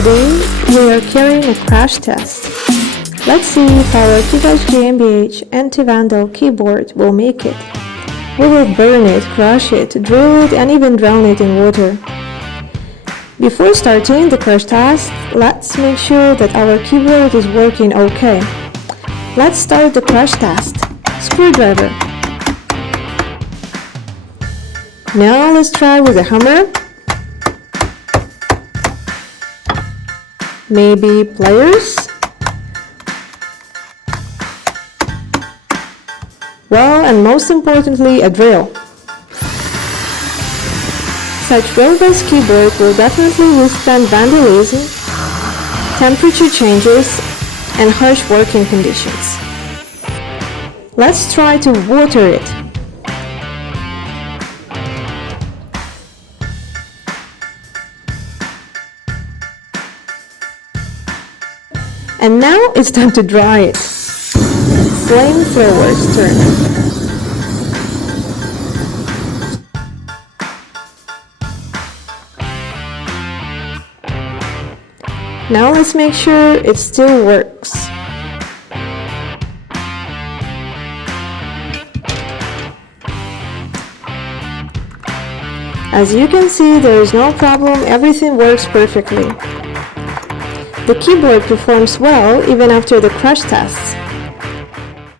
Today we are carrying a crash test. Let's see if our Keetouch GmbH anti-vandal keyboard will make it. We will burn it, crush it, drill it, and even drown it in water. Before starting the crash test, let's make sure that our keyboard is working okay. Let's start the crash test. Screwdriver. Now let's try with a hammer. Maybe pliers? Well, and most importantly, a drill. Such drill-based keyboard will definitely withstand vandalism, temperature changes, and harsh working conditions. Let's try to water it. And now it's time to dry it. Flamethrower's turn. Now let's make sure it still works. As you can see, there is no problem, everything works perfectly. The keyboard performs well even after the crash tests.